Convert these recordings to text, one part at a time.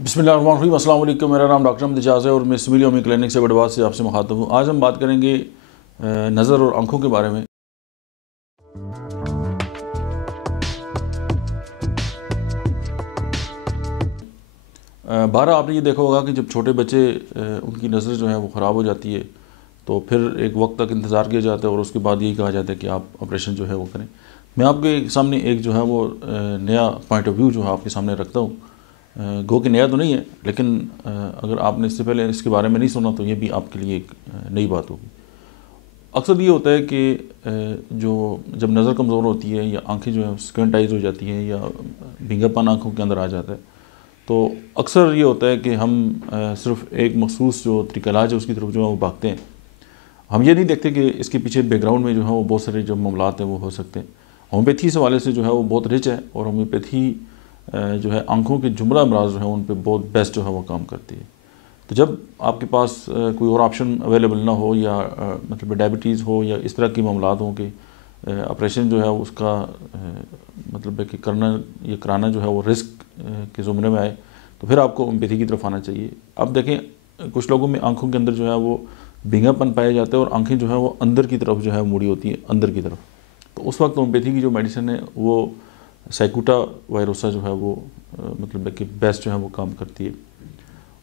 बिस्मिल्लाहिर्रहमानिर्रहीम, अस्सलाम वालेकुम। मेरा नाम डॉक्टर अहमद इजाज़ है और मैं सिविल होमियो क्लिनिक से बड़वास से आपसे मुखातब हूँ। आज हम बात करेंगे नज़र और आँखों के बारे में। बारह आपने ये देखा होगा कि जब छोटे बच्चे उनकी नज़र जो है वो ख़राब हो जाती है तो फिर एक वक्त तक इंतज़ार किया जाता है और उसके बाद यही कहा जाता है कि आप ऑपरेशन जो है वो करें। मैं आपके सामने एक जो है वो नया पॉइंट ऑफ व्यू जो है आपके सामने रखता हूँ। गो कि नया तो नहीं है, लेकिन अगर आपने इससे पहले इसके बारे में नहीं सुना तो ये भी आपके लिए एक नई बात होगी। अक्सर ये होता है कि जो जब नज़र कमज़ोर होती है या आंखें जो है स्क्वेंटाइज हो जाती हैं या भींगापन आंखों के अंदर आ जाता है, तो अक्सर ये होता है कि हम सिर्फ एक मखसूस जो तरीका इलाज है उसकी तरफ जो है वो भागते हैं। हम ये नहीं देखते कि इसके पीछे बैकग्राउंड में जो है वो बहुत सारे जो मामलात हैं वो हो सकते हैं। होम्योपैथी इस हवाले से जो है वो बहुत रिच है और होम्योपैथी जो है आँखों के जुमला अमराज जो है उन पर बहुत बेस्ट जो है वो काम करती है। तो जब आपके पास कोई और ऑप्शन अवेलेबल ना हो या मतलब डायबिटीज़ हो या इस तरह की मामलात हों कि ऑपरेशन जो है उसका मतलब है कि करना या कराना जो है वो रिस्क के ज़ुमरे में आए, तो फिर आपको होम्योपैथी की तरफ आना चाहिए। अब देखें, कुछ लोगों में आँखों के अंदर जो है वो भींगापन पाया जाता है और आँखें जो है वो अंदर की तरफ जो है मुड़ी होती है, अंदर की तरफ। तो उस वक्त होम्योपैथी की जो मेडिसिन है वो साइकुटा वायरोसा जो है वो मतलब है कि बेस्ट जो है वो काम करती है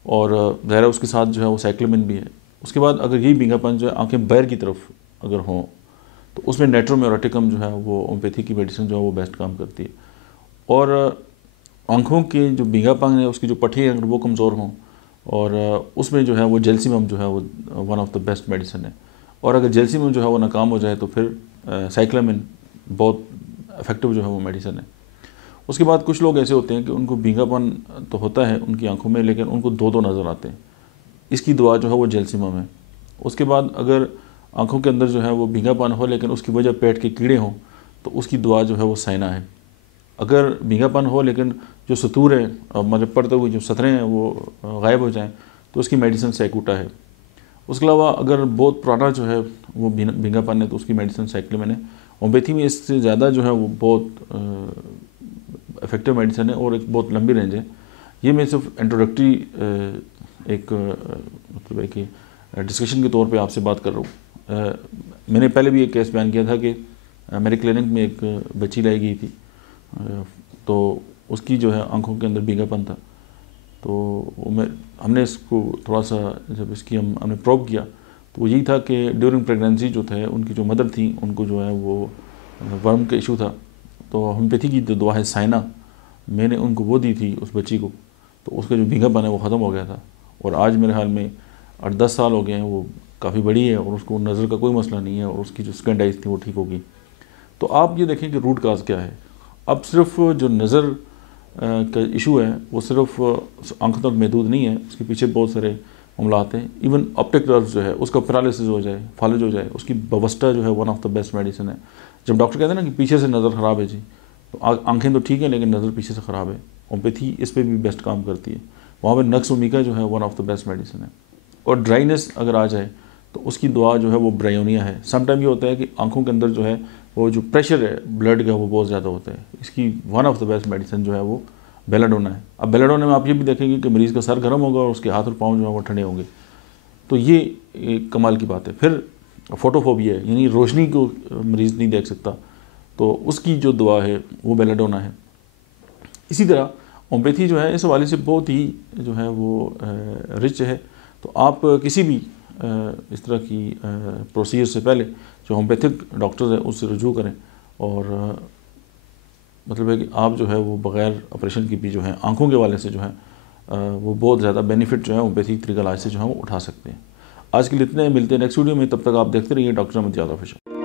और ज़ाहिर है उसके साथ जो है वो साइक्लोमिन भी है। उसके बाद अगर यही भींगापन जो है आंखें बाहर की तरफ अगर हों तो उसमें नेट्रोम्योरेटिकम जो है वो होम्योपैथी की मेडिसिन जो है वो बेस्ट काम करती है। और आँखों के जो भींगापन है उसकी जो पट्टी है अगर वो कमज़ोर हों और उसमें जो है वो जेल्सिमम जो है वो one of the best medicine है। और अगर जेल्सिमम जो है वो नाकाम हो जाए तो फिर साइक्लोमिन बहुत इफेक्टिव जो है वो मेडिसिन है। उसके बाद कुछ लोग ऐसे होते हैं कि उनको भींगापन तो होता है उनकी आंखों में, लेकिन उनको दो दो नज़र आते हैं। इसकी दवा जो है वो जेल्सिमम है। उसके बाद अगर आंखों के अंदर जो है वो भींगापन हो लेकिन उसकी वजह पेट के कीड़े हों तो उसकी दवा जो है वो साइना है। अगर भींगापन हो लेकिन जो सतूर है मतलब पड़ते हुए जो सतरें हैं वो गायब हो जाएँ तो उसकी मेडिसिन सैकुटा है। उसके अलावा अगर बहुत पुराना जो है वो भींगापन है तो उसकी मेडिसिन साइक्लोमिन है। होम्योपैथी में इससे ज़्यादा जो है वो बहुत इफेक्टिव मेडिसिन है और एक बहुत लंबी रेंज है। ये मैं सिर्फ इंट्रोडक्टरी एक मतलब है कि डिस्कशन के तौर पे आपसे बात कर रहा हूँ। मैंने पहले भी एक केस बयान किया था कि मेरे क्लिनिक में एक बच्ची लाई गई थी, तो उसकी जो है आंखों के अंदर भींगापन था। तो हमने इसको थोड़ा सा जब इसकी हमने प्रोब किया तो वो यही था कि ड्यूरिंग प्रेगनेंसी जो थे उनकी जो मदर थी उनको जो है वो वर्म का इशू था। तो होम्योपैथी की जो दवा है साइना, मैंने उनको वो दी थी उस बच्ची को, तो उसका जो भींगापन है वो ख़त्म हो गया था। और आज मेरे ख्याल में 8-10 साल हो गए हैं, वो काफ़ी बड़ी है और उसको नज़र का कोई मसला नहीं है और उसकी जो स्कैंडाइज थी वो ठीक होगी। तो आप ये देखें कि रूट काज क्या है। अब सिर्फ जो नज़र का इशू है वो सिर्फ आंखों तक महदूद नहीं है, उसके पीछे बहुत सारे मामलात हैं। इवन ऑप्टिक नर्व जो है उसका पैरालिसिस हो जाए, फालिज हो जाए, उसकी बवस्टा जो है one of the best medicine है। जब डॉक्टर कहते हैं ना कि पीछे से नज़र ख़राब है जी, तो आंखें तो ठीक है लेकिन नज़र पीछे से ख़राब है, होम्योपैथी इस पर भी बेस्ट काम करती है। वहाँ पर नक्स ओमिका जो है one of the best medicine है। और ड्राइनेस अगर आ जाए तो उसकी दवा जो है वो ब्रायोनिया है। समटाइम ये होता है कि आंखों के अंदर जो है वो जो प्रेशर है ब्लड का वो बहुत ज़्यादा होता है, इसकी one of the best medicine जो है वो बेलाडोना है। अब बेलाडोना में आप ये भी देखेंगे कि मरीज़ का सर गर्म होगा और उसके हाथ और पाँव जो है वो ठंडे होंगे, तो ये एक कमाल की बात है। फिर फोटोफोबिया है, यानी रोशनी को मरीज़ नहीं देख सकता, तो उसकी जो दवा है वो बेलाडोना है। इसी तरह होम्योपैथी जो है इस हवाले से बहुत ही जो है वो रिच है। तो आप किसी भी इस तरह की प्रोसीजर से पहले जो होम्योपैथिक डॉक्टर्स हैं उससे रुजू करें और मतलब है कि आप जो है वो बग़ैर ऑपरेशन की भी जो है आँखों के हवाले से जो है वो बहुत ज़्यादा बेनिफिट जो है होम्योपैथिक तरीका इलाज से जो है वो उठा सकते हैं। आज के लिए इतने, मिलते हैं नेक्स्ट वीडियो में, तब तक आप देखते रहिए डॉक्टर अहमद इजाज़ ऑफिशियल।